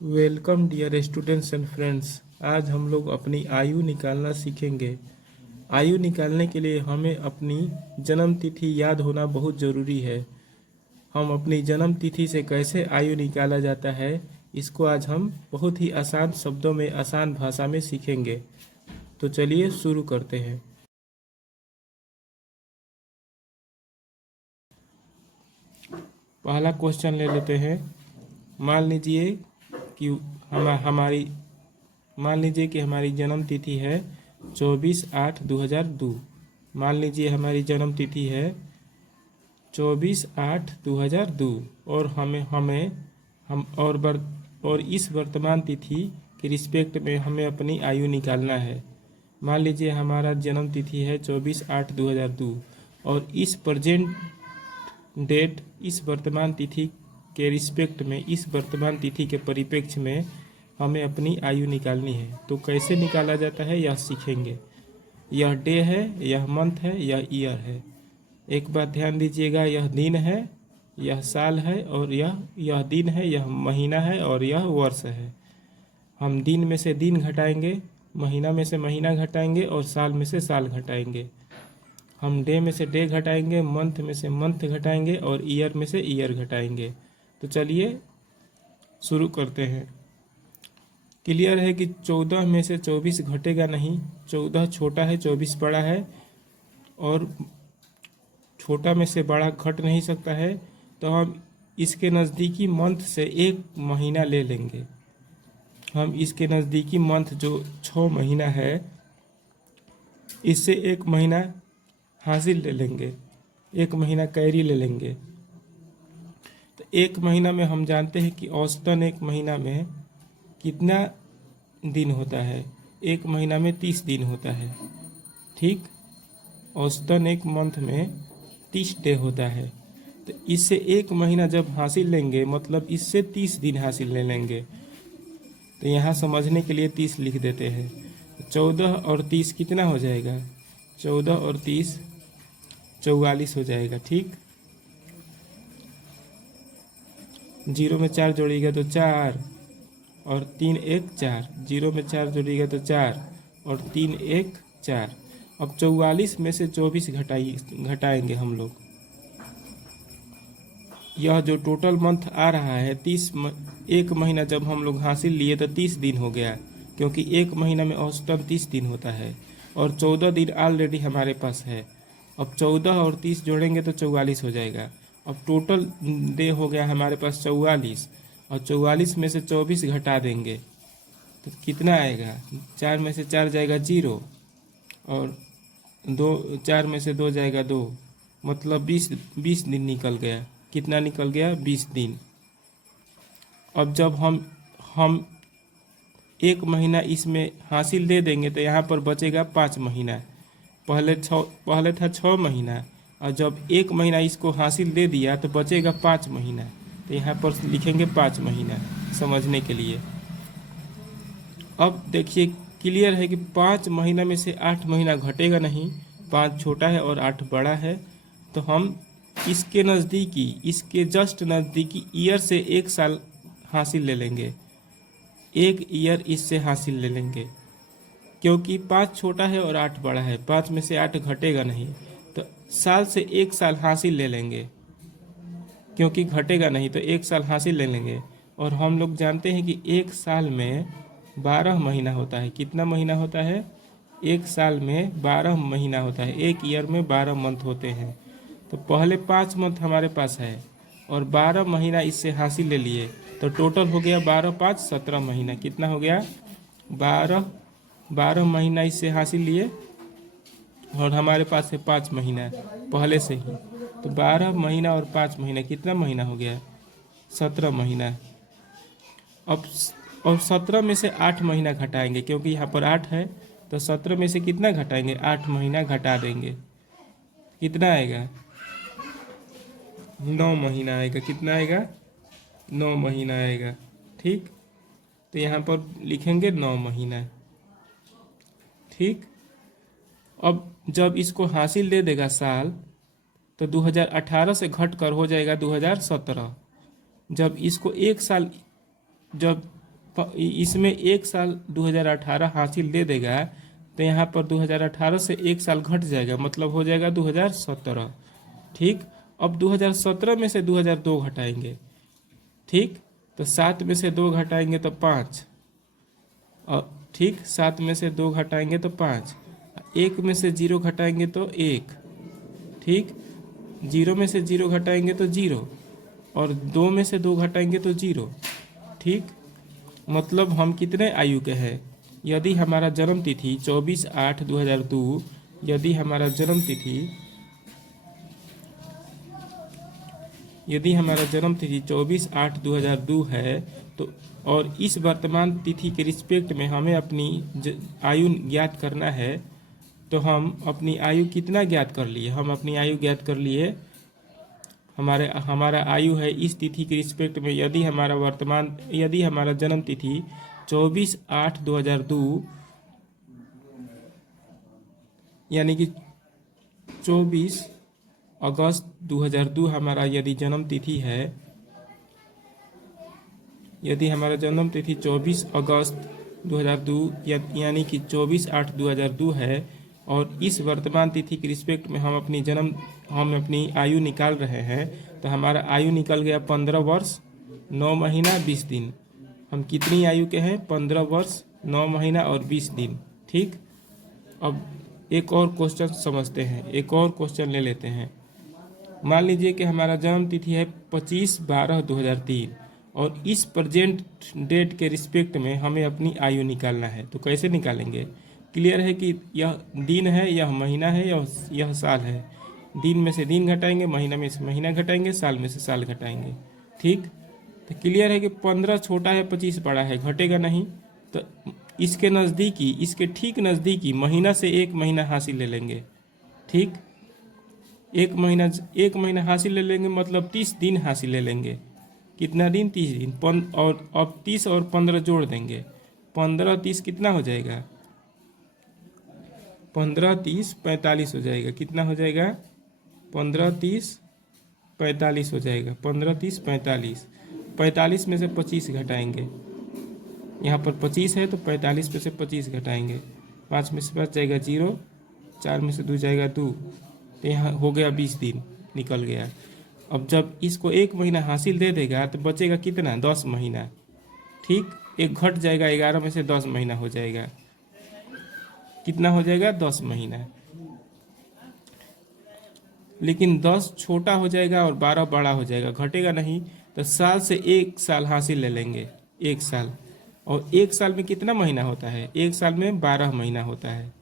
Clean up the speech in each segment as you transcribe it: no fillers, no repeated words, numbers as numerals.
Welcome dear students and friends. आज हम लोग अपनी आयु निकालना सीखेंगे। आयु निकालने के लिए हमें अपनी जन्म तिथि याद होना बहुत ज़रूरी है। हम अपनी जन्म तिथि से कैसे आयु निकाला जाता है, इसको आज हम बहुत ही आसान शब्दों में, आसान भाषा में सीखेंगे। तो चलिए शुरू करते हैं। पहला क्वेश्चन ले लेते हैं। मान लीजिए कि हमारी मान लीजिए कि हमारी जन्म तिथि है 24/8/2002। मान लीजिए हमारी जन्म तिथि है 24/8/2002 और हमें हमें हम और इस वर्तमान तिथि के रिस्पेक्ट में हमें अपनी आयु निकालना है। मान लीजिए हमारा जन्म तिथि है 24/8/2002 और इस प्रेजेंट डेट, इस वर्तमान तिथि के रिस्पेक्ट में, इस वर्तमान तिथि के परिप्रेक्ष्य में हमें अपनी आयु निकालनी है। तो कैसे निकाला जाता है यह सीखेंगे। यह डे है, यह मंथ है, यह ईयर है। एक बात ध्यान दीजिएगा, यह दिन है, यह साल है, और यह दिन है, यह महीना है, और यह वर्ष है। हम दिन में से दिन घटाएंगे, महीना में से महीना घटाएंगे, और साल में से साल घटाएंगे। हम डे में से डे घटाएंगे, मंथ में से मंथ घटाएंगे, और ईयर में से ईयर घटाएंगे। तो चलिए शुरू करते हैं। क्लियर है कि 14 में से 24 घटेगा नहीं। 14 छोटा है, 24 बड़ा है, और छोटा में से बड़ा घट नहीं सकता है। तो हम इसके नज़दीकी मंथ से एक महीना ले लेंगे। हम इसके नज़दीकी मंथ जो 6 महीना है, इससे एक महीना हासिल ले लेंगे, एक महीना कैरी ले लेंगे। तो एक महीना में हम जानते हैं कि औसतन एक महीना में कितना दिन होता है। एक महीना में 30 दिन होता है, ठीक। औसतन एक मंथ में 30 डे होता है। तो इससे एक महीना जब हासिल लेंगे, मतलब इससे 30 दिन हासिल ले लेंगे। तो यहाँ समझने के लिए 30 लिख देते हैं। 14 और 30 कितना हो जाएगा? 14 और 30 44 हो जाएगा, ठीक। 0 में 4 जोड़िएगा तो 4, और 3 1 4। 0 में 4 जोड़िएगा तो 4, और 3 1 4। अब 44 में से 24 घटाएंगे हम लोग। यह जो टोटल मंथ आ रहा है 30, एक महीना जब हम लोग हासिल लिए तो 30 दिन हो गया, क्योंकि एक महीना में औसतन 30 दिन होता है, और 14 दिन ऑलरेडी हमारे पास है। अब 14 और 30 जोड़ेंगे तो 44 हो जाएगा। अब टोटल डे हो गया हमारे पास 44, और 44 में से 24 घटा देंगे तो कितना आएगा? 4 में से 4 जाएगा 0, और 4 में से 2 जाएगा 2, मतलब 20 दिन निकल गया। कितना निकल गया? 20 दिन। अब जब हम एक महीना इसमें हासिल दे देंगे तो यहाँ पर बचेगा 5 महीना। पहले था 6 महीना, और जब एक महीना इसको हासिल दे दिया तो बचेगा 5 महीना। तो यहाँ पर लिखेंगे 5 महीना समझने के लिए। अब देखिए क्लियर है कि 5 महीना में से 8 महीना घटेगा नहीं। 5 छोटा है और 8 बड़ा है। तो हम इसके नज़दीकी, इसके जस्ट नज़दीकी ईयर से एक साल हासिल ले लेंगे, एक ईयर इससे हासिल ले लेंगे, क्योंकि 5 छोटा है और 8 बड़ा है। 5 में से 8 घटेगा नहीं, तो साल से एक साल हासिल ले लेंगे, क्योंकि घटेगा नहीं तो एक साल हासिल ले लेंगे। और हम लोग जानते हैं कि एक साल में 12 महीना होता है। कितना महीना होता है? एक साल में 12 महीना होता है। एक ईयर में 12 मंथ होते हैं। तो पहले 5 मंथ हमारे पास है, और 12 महीना इससे हासिल ले लिए, तो टोटल हो गया 12 5 17 महीना। कितना हो गया? 12 महीना इससे हासिल लिए, और हमारे पास है 5 महीना पहले से ही। तो 12 महीना और 5 महीना कितना महीना हो गया? 17 महीना। अब और 17 में से 8 महीना घटाएंगे, क्योंकि यहाँ पर 8 है। तो 17 में से कितना घटाएंगे? 8 महीना घटा देंगे। कितना आएगा? 9 महीना आएगा। कितना आएगा? 9 महीना आएगा, ठीक। तो यहाँ पर लिखेंगे 9 महीना, ठीक। अब जब इसको हासिल दे देगा साल, तो 2018 से घट कर हो जाएगा 2017। जब इसको एक साल, जब इसमें एक साल 2018 हासिल दे देगा तो यहाँ पर 2018 से एक साल घट जाएगा, मतलब हो जाएगा 2017। ठीक, अब 2017 में से 2002 घटाएंगे। ठीक, तो 7 में से 2 घटाएंगे तो 5, और ठीक 7 में से 2 घटाएंगे तो 5, 1 में से 0 घटाएंगे तो 1, ठीक, 0 में से 0 घटाएंगे तो 0, और 2 में से 2 घटाएंगे तो 0। ठीक, मतलब हम कितने आयु के हैं? यदि हमारा जन्म तिथि 24/8/2002, यदि हमारा जन्म तिथि 24/8/2002 है तो, और इस वर्तमान तिथि के रिस्पेक्ट में हमें अपनी आयु ज्ञात करना है, तो हम अपनी आयु कितना ज्ञात कर लिए? हम अपनी आयु ज्ञात कर लिए, हमारा आयु है इस तिथि के रिस्पेक्ट में, यदि हमारा जन्म तिथि 24/8/2002 यानी कि 24 अगस्त 2002 हमारा यदि जन्म तिथि है, यदि हमारा जन्म तिथि 24 अगस्त 2002 यानी कि 24/8/2002 है, और इस वर्तमान तिथि के रिस्पेक्ट में हम अपनी आयु निकाल रहे हैं, तो हमारा आयु निकल गया 15 वर्ष 9 महीना 20 दिन। हम कितनी आयु के हैं? 15 वर्ष 9 महीना और 20 दिन। ठीक, अब एक और क्वेश्चन समझते हैं, एक और क्वेश्चन ले लेते हैं। मान लीजिए कि हमारा जन्म तिथि है 25/12/2003, और इस प्रेजेंट डेट के रिस्पेक्ट में हमें अपनी आयु निकालना है। तो कैसे निकालेंगे? क्लियर है कि यह दिन है, यह महीना है, यह साल है। दिन में से दिन घटाएंगे, महीना में से महीना घटाएंगे, साल में से साल घटाएंगे। ठीक, तो क्लियर है कि 15 छोटा है, 25 बड़ा है, घटेगा नहीं। तो इसके नज़दीकी, इसके ठीक नज़दीकी महीना से एक महीना हासिल ले लेंगे। ठीक, एक महीना हासिल ले लेंगे, मतलब 30 दिन हासिल ले लेंगे। कितना दिन? 30 दिन। और अब 30 और 15 जोड़ देंगे, 15 30 कितना हो जाएगा? 15 30 45 हो जाएगा। कितना हो जाएगा? 15 30 45 हो जाएगा। 15 30 45, 45 में से 25 घटाएंगे। यहाँ पर 25 है तो 45 में से 25 घटाएंगे। 5 में से बच जाएगा 0, 4 में से 2 जाएगा 2, तो यहाँ हो गया 20 दिन निकल गया। अब जब इसको एक महीना हासिल दे देगा तो बचेगा कितना? 10 महीना। ठीक, एक घट जाएगा, 11 में से 10 महीना हो जाएगा। कितना हो जाएगा? 10 महीना। लेकिन 10 छोटा हो जाएगा और 12 बड़ा हो जाएगा, घटेगा नहीं। तो साल से एक साल हासिल ले लेंगे, एक साल। और एक साल में कितना महीना होता है? एक साल में 12 महीना होता है।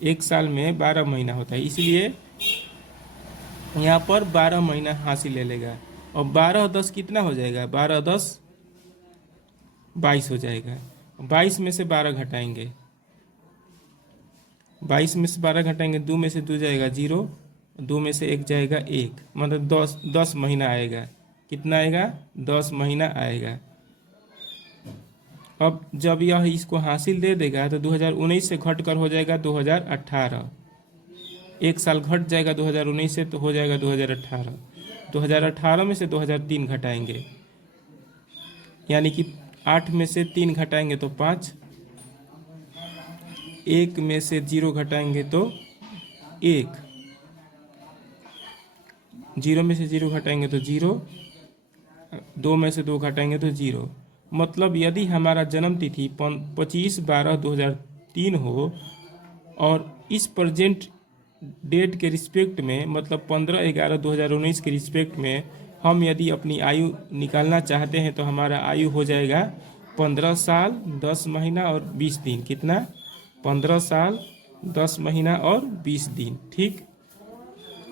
एक साल में 12 महीना होता है, इसलिए यहाँ पर 12 महीना हासिल ले लेगा। और 12 10 कितना हो जाएगा? 12 10 22 हो जाएगा। 22 में से 12 घटाएंगे, 22 में से 12 घटाएंगे, 2 में से 2 जाएगा 0, 2 में से 1 जाएगा 1, मतलब 10 महीना आएगा। कितना आएगा? 10 महीना आएगा। अब जब यह इसको हासिल दे देगा तो 2019 से घट कर हो जाएगा 2018। एक साल घट जाएगा 2019 से तो हो जाएगा 2018। 2018 में से 2003 घटाएंगे, यानी कि 8 में से 3 घटाएंगे तो 5, 1 में से 0 घटाएंगे तो 1, 0 में से 0 घटाएंगे तो 0, 2 में से 2 घटाएंगे तो 0। मतलब यदि हमारा जन्म तिथि 25/12/2003 हो, और इस प्रेजेंट डेट के रिस्पेक्ट में, मतलब 15/11/2019 के रिस्पेक्ट में हम यदि अपनी आयु निकालना चाहते हैं, तो हमारा आयु हो जाएगा 15 साल 10 महीना और 20 दिन। कितना? 15 साल 10 महीना और 20 दिन। ठीक,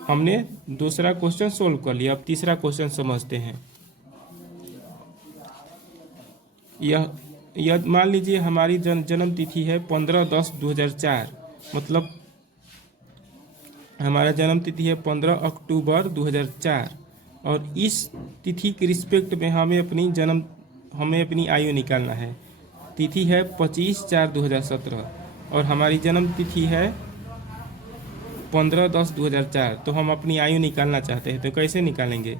हमने दूसरा क्वेश्चन सोल्व कर लिया। अब तीसरा क्वेश्चन समझते हैं। यह मान लीजिए हमारी जन्म तिथि है 15/10/2004, मतलब हमारा जन्म तिथि है 15 अक्टूबर 2004, और इस तिथि के रिस्पेक्ट में हमें अपनी आयु निकालना है। तिथि है 25/4/2017 और हमारी जन्म तिथि है 15/10/2004। तो हम अपनी आयु निकालना चाहते हैं, तो कैसे निकालेंगे?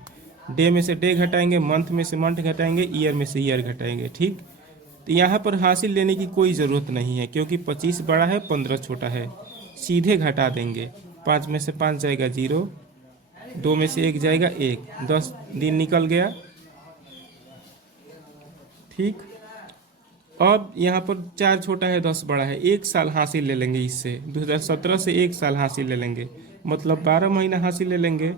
डे में से डे घटाएंगे, मंथ में से मंथ घटाएंगे, ईयर में से ईयर घटाएंगे। ठीक, तो यहाँ पर हासिल लेने की कोई ज़रूरत नहीं है, क्योंकि 25 बड़ा है 15 छोटा है। सीधे घटा देंगे, 5 में से 5 जाएगा 0, 2 में से 1 जाएगा 1, 10 दिन निकल गया। ठीक, अब यहाँ पर 4 छोटा है 10 बड़ा है, 1 साल हासिल ले लेंगे इससे, 2017 से 1 साल हासिल ले लेंगे, मतलब 12 महीना हासिल ले लेंगे।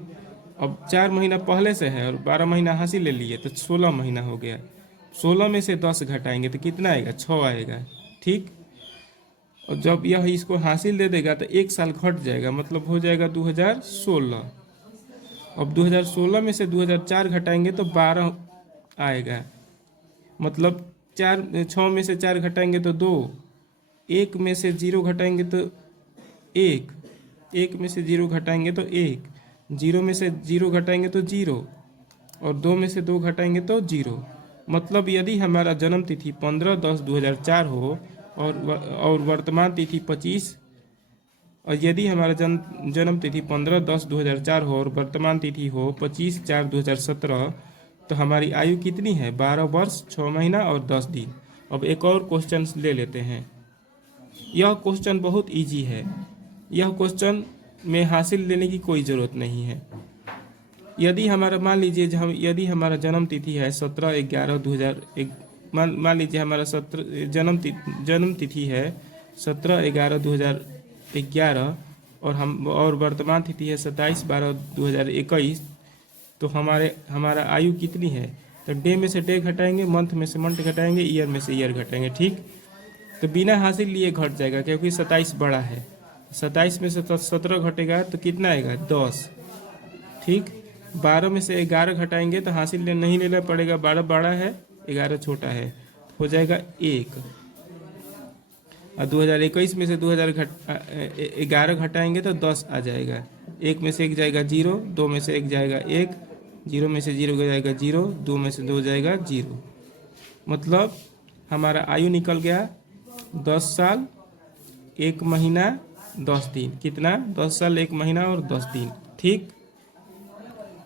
अब 4 महीना पहले से है और 12 महीना हासिल ले लिए तो 16 महीना हो गया। 16 में से 10 घटाएंगे तो कितना आएगा, 6 आएगा। ठीक, और जब यह इसको हासिल दे देगा तो 1 साल घट जाएगा, मतलब हो जाएगा 2016। अब 2016 में से 2004 घटाएंगे तो 12 आएगा, मतलब 6 में से 4 घटाएंगे तो 2, 1 में से 0 घटाएंगे तो 1, 1 में से 0 घटाएंगे तो 1, 0 में से 0 घटाएंगे तो 0, और 2 में से 2 घटाएंगे तो 0। मतलब यदि हमारा जन्म तिथि 15/10/2004 हो और वर्तमान तिथि 25, और यदि हमारा जन्म तिथि 15/10/2004 हो और वर्तमान तिथि हो 25/4/2017, तो हमारी आयु कितनी है, 12 वर्ष 6 महीना और 10 दिन। अब एक और क्वेश्चन ले लेते हैं। यह क्वेश्चन बहुत इजी है, यह क्वेश्चन में हासिल लेने की कोई ज़रूरत नहीं है। यदि हमारा मान लीजिए यदि हमारा जन्म तिथि है 17/11/2001, मान लीजिए हमारा जन्म तिथि है 17/11/2011 और वर्तमान तिथि है 27/12/2021, तो हमारा आयु कितनी है, तो डे में से डे घटाएंगे, मंथ में से मंथ घटाएंगे, ईयर में से ईयर घटाएंगे। ठीक, तो बिना हासिल लिए घट जाएगा, क्योंकि 27 बड़ा है। 27 में से 17 घटेगा तो कितना आएगा, 10। ठीक, 12 में से 11 घटाएंगे तो हासिल नहीं लेना पड़ेगा, 12 बड़ा है 11 छोटा है, हो जाएगा 1। और 2021 में से 2011 घटाएंगे तो 10 आ जाएगा, 1 में से 1 जाएगा 0, 2 में से 1 जाएगा 1, 0 में से 0 जाएगा 0, 2 में से 2 जाएगा 0। मतलब हमारा आयु निकल गया 10 साल 1 महीना 10 दिन। कितना, 10 साल 1 महीना और 10 दिन। ठीक।